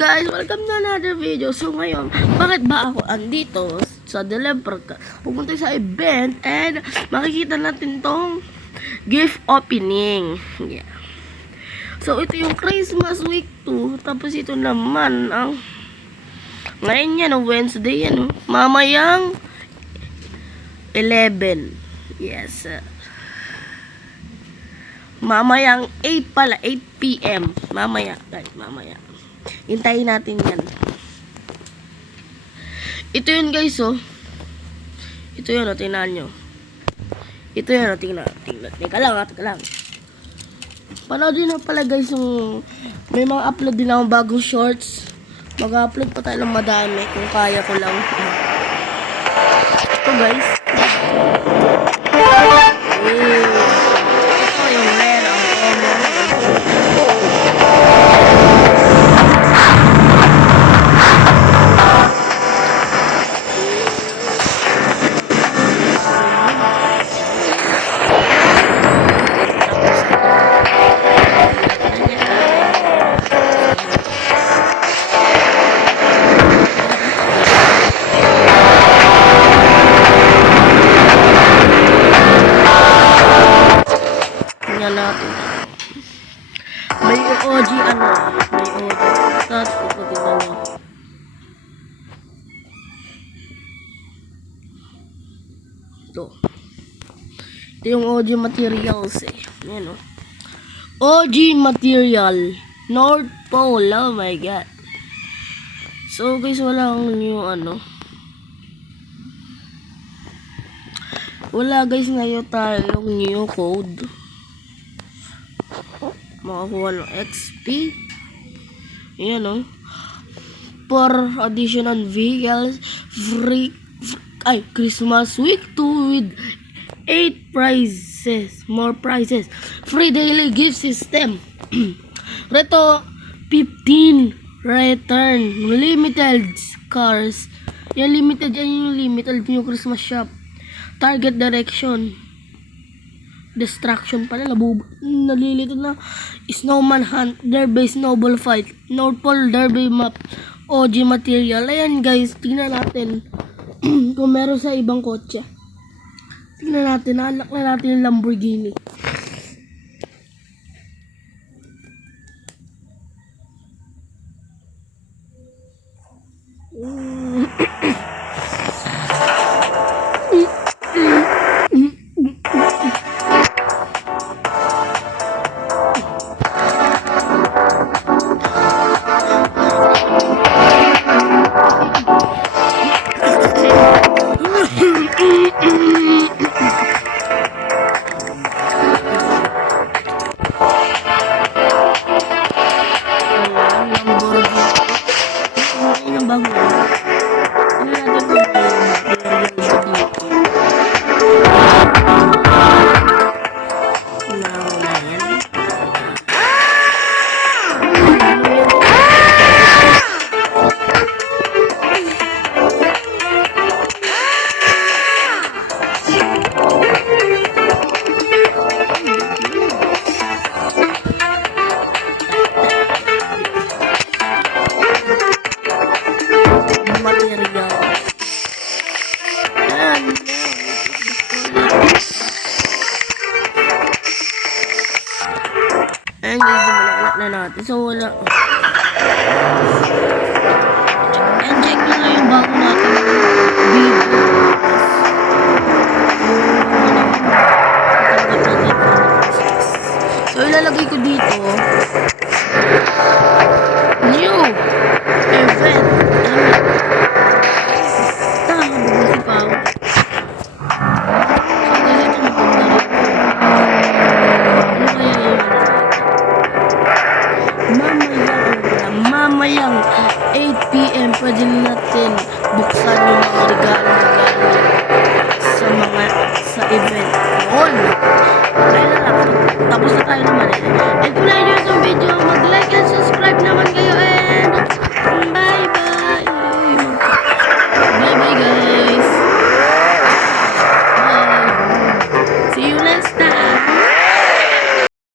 guys, welcome to another video. So ngayon, bakit ba ako andito sa Deliver? Pupunta sa event and makikita natin tong gift opening. Yeah. So ito yung Christmas week 2. Tapos ito naman ang ngayon yan, Wednesday yan, mamayang 11. Yes. Mamayang 8 pala, 8 PM. Mamaya, guys, mamaya. Hintayin natin yan. Ito yun, guys, oh. Ito yun, oh, tingnan nyo. Ito yun, oh, tingnan. Teka lang. Panoodin na pala, guys, yung may mga upload din akong bagong shorts. Mag-upload pa tayo ng madami kung kaya ko lang. Ito, guys. Ito yung rare ang natin. May OG may OG. Tapos ito tingnan nyo. Ito yung OG materials Ayan, OG material. North Pole. Oh my god. So guys, walang yung wala guys, ngayon tayo yung new code. Makakuha ng XP. Ayan, for additional vehicles, Christmas week 2 with 8 prizes, more prizes, free daily gift system. Reto 15 return limited cars. Yan limited, yan yung limited new Christmas shop. Target direction. Destruction pala, nalilito na. Snowman Hunt, Derby Snowball Fight, North Pole Derby Map, OG Material. Ayan guys, tingnan natin kung meron sa ibang kotse. Tingnan natin, naalak na natin yung Lamborghini. Ayan guys, malak na natin. So wala. And check nyo na yung bago natin video. So ilalagay ko dito new event. Bubusin pa ako. Mamayang 8 PM pwede natin buksan yung mga regalo sa event. All. Kaya na lang. Tapos na tayo naman. And kung